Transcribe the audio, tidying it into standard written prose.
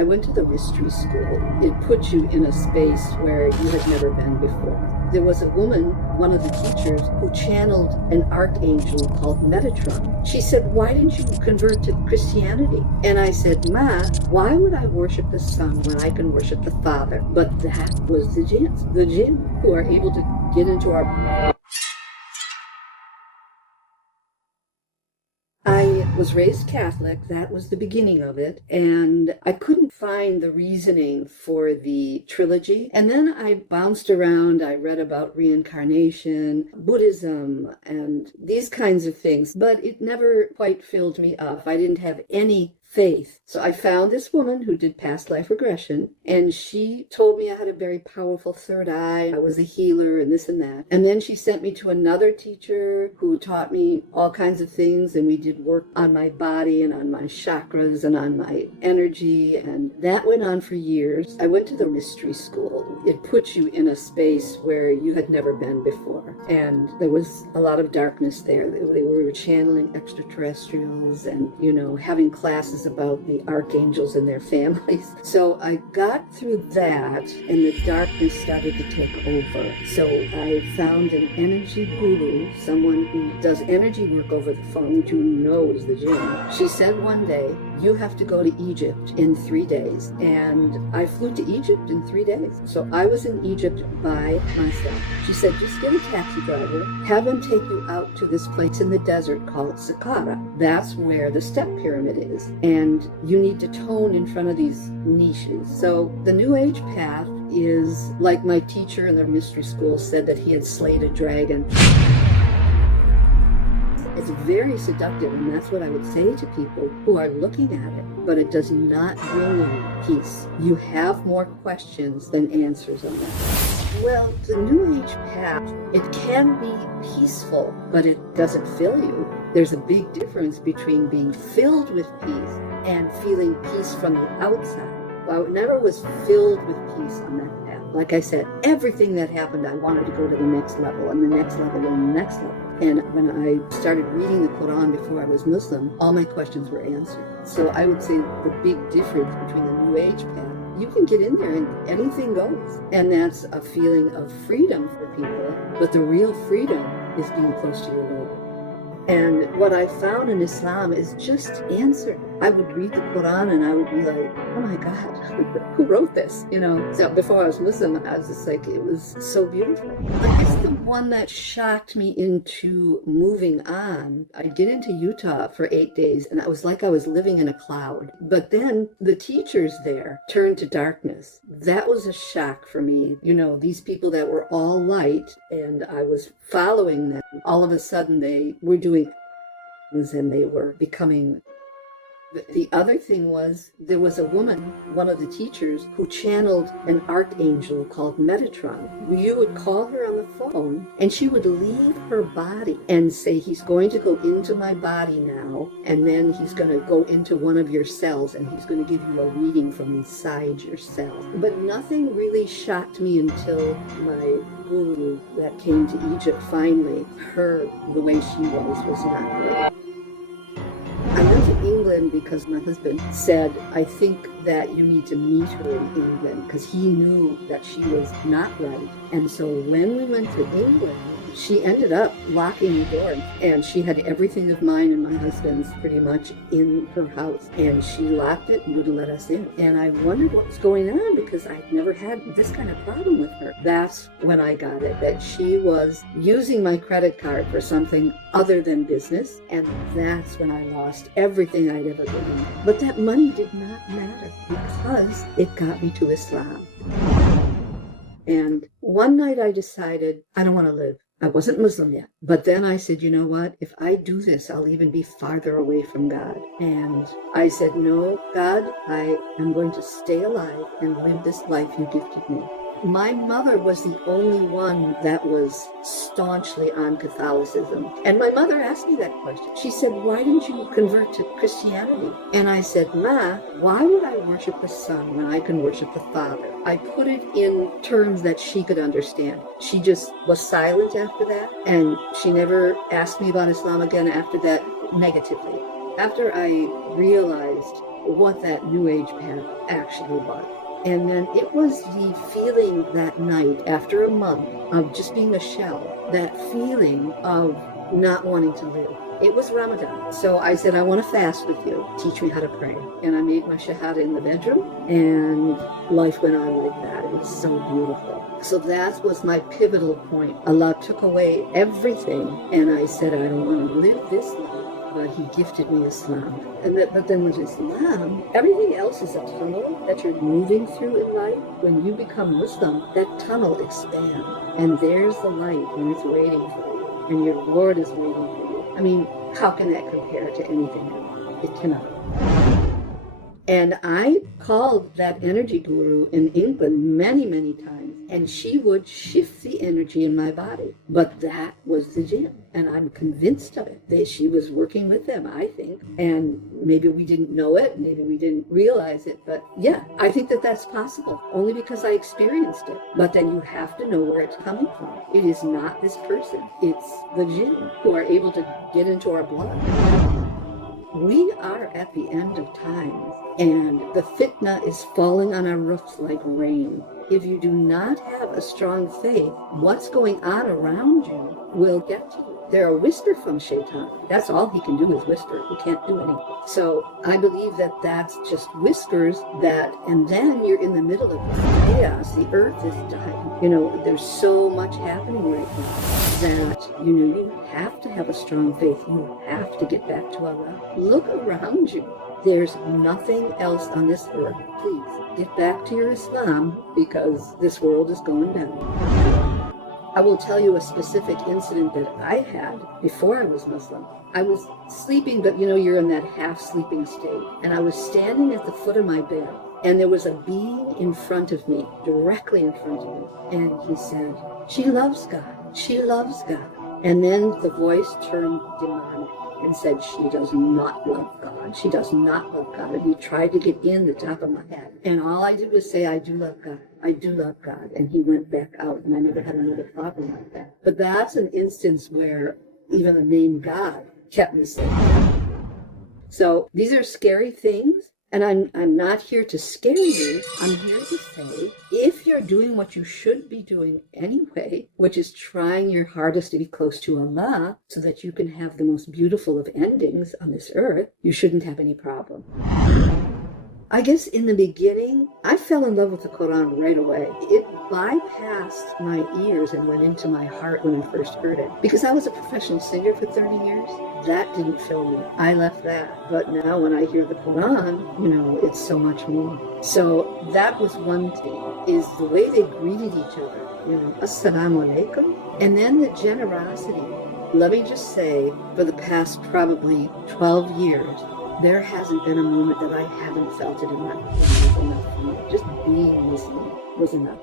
I went to the mystery school. It puts you in a space where you had never been before. There was a woman, one of the teachers, who channeled an archangel called Metatron. She said, why didn't you convert to Christianity? And I said, Ma, why would I worship the Son when I can worship the Father? But that was the jinn who are able to get into our... I was raised Catholic, that was the beginning of it, and I couldn't find the reasoning for the trilogy. And then I bounced around, I read about reincarnation, Buddhism, and these kinds of things, but it never quite filled me up. I didn't have any faith. So I found this woman who did past life regression, and she told me I had a very powerful third eye, I was a healer and this and that. And then she sent me to another teacher who taught me all kinds of things, and we did work on my body and on my chakras and on my energy, and that went on for years. I went to the mystery school. It puts you in a space where you had never been before, and there was a lot of darkness there. They were channeling extraterrestrials and, having classes about the archangels and their families. So I got through that, and the darkness started to take over. So I found an energy guru, someone who does energy work over the phone, which you know is the jinn. She said one day, you have to go to Egypt in 3 days. And I flew to Egypt in 3 days. So I was in Egypt by myself. She said, just get a taxi driver, have him take you out to this place in the desert called Saqqara. That's where the step pyramid is. And you need to tone in front of these niches. So the New Age path is like my teacher in the mystery school said that he had slayed a dragon. It's very seductive, and that's what I would say to people who are looking at it, but it does not bring you peace. You have more questions than answers on that. Well, the New Age path, it can be peaceful, but it doesn't fill you. There's a big difference between being filled with peace and feeling peace from the outside. I never was filled with peace on that path. Like I said, everything that happened, I wanted to go to the next level and the next level and the next level. And when I started reading the Quran before I was Muslim, all my questions were answered. So I would say the big difference between the New Age path, you can get in there and anything goes. And that's a feeling of freedom for people. But the real freedom is being close to your Lord. And what I found in Islam is just answer. I would read the Quran and I would be like, oh my God, who wrote this? So before I was Muslim, I was just like, it was so beautiful. I guess the one that shocked me into moving on, I'd get into Utah for 8 days and I was like I was living in a cloud. But then the teachers there turned to darkness. That was a shock for me. These people that were all light and I was following them. All of a sudden they were doing things and they were becoming... The other thing was, there was a woman, one of the teachers, who channeled an archangel called Metatron. You would call her on the phone, and she would leave her body and say, he's going to go into my body now, and then he's going to go into one of your cells, and he's going to give you a reading from inside your cells. But nothing really shocked me until my guru that came to Egypt finally, the way she was not good. I went to England because my husband said, I think that you need to meet her in England, because he knew that she was not right. And so when we went to England, she ended up locking the door, and she had everything of mine and my husband's pretty much in her house, and she locked it and wouldn't let us in. And I wondered what was going on, because I'd never had this kind of problem with her. That's when I got it, that she was using my credit card for something other than business, and that's when I lost everything I'd ever given. But that money did not matter, because it got me to Islam. And one night I decided I don't want to live. I wasn't Muslim yet. But then I said, you know what? If I do this, I'll even be farther away from God. And I said, no, God, I am going to stay alive and live this life you gifted me. My mother was the only one that was staunchly on Catholicism. And my mother asked me that question. She said, why didn't you convert to Christianity? And I said, Ma, why would I worship the Son when I can worship the Father? I put it in terms that she could understand. She just was silent after that, and she never asked me about Islam again after that negatively. After I realized what that New Age path actually was. And then it was the feeling that night, after a month of just being a shell, that feeling of not wanting to live. It was Ramadan. So I said, I want to fast with you. Teach me how to pray. And I made my shahada in the bedroom, and life went on like that. It was so beautiful. So that was my pivotal point. Allah took away everything, and I said, I don't want to live this life. But he gifted me Islam. But then with Islam, everything else is a tunnel that you're moving through in life. When you become Muslim, that tunnel expands. And there's the light, and it's waiting for you. And your Lord is waiting for you. I mean, how can that compare to anything else? It cannot. And I called that energy guru in England many, many times, and she would shift the energy in my body. But that was the jinn, and I'm convinced of it. She was working with them, I think, and maybe we didn't know it, maybe we didn't realize it, but yeah, I think that that's possible, only because I experienced it. But then you have to know where it's coming from. It is not this person, it's the jinn who are able to get into our blood. We are at the end of times, and the fitna is falling on our roofs like rain. If you do not have a strong faith, what's going on around you will get to you. They're a whisper from Shaitan. That's all he can do is whisper. He can't do anything. So I believe that that's just whispers that, and then you're in the middle of chaos. The earth is dying. You know, there's so much happening right now that, you know, you have to have a strong faith. You have to get back to Allah. Look around you. There's nothing else on this earth. Please get back to your Islam, because this world is going down. I will tell you a specific incident that I had before I was Muslim. I was sleeping, but you know, you're in that half-sleeping state. And I was standing at the foot of my bed, and there was a being in front of me, directly in front of me. And he said, "She loves God. She loves God." And then the voice turned demonic and said, "She does not love God. She does not love God." And he tried to get in the top of my head. And all I did was say, "I do love God. I do love God." And he went back out, and I never had another problem like that. But that's an instance where even the name God kept me safe. So these are scary things. And I'm not here to scare you. I'm here to say, if you're doing what you should be doing anyway, which is trying your hardest to be close to Allah so that you can have the most beautiful of endings on this earth, you shouldn't have any problem. I guess in the beginning, I fell in love with the Quran right away. It bypassed my ears and went into my heart when I first heard it. Because I was a professional singer for 30 years, that didn't fill me. I left that. But now when I hear the Quran, you know, it's so much more. So that was one thing, is the way they greeted each other. You know, Assalamu alaikum. And then the generosity. Let me just say, for the past probably 12 years, there hasn't been a moment that I haven't felt it in my life. It was enough for me. Just being Muslim was enough.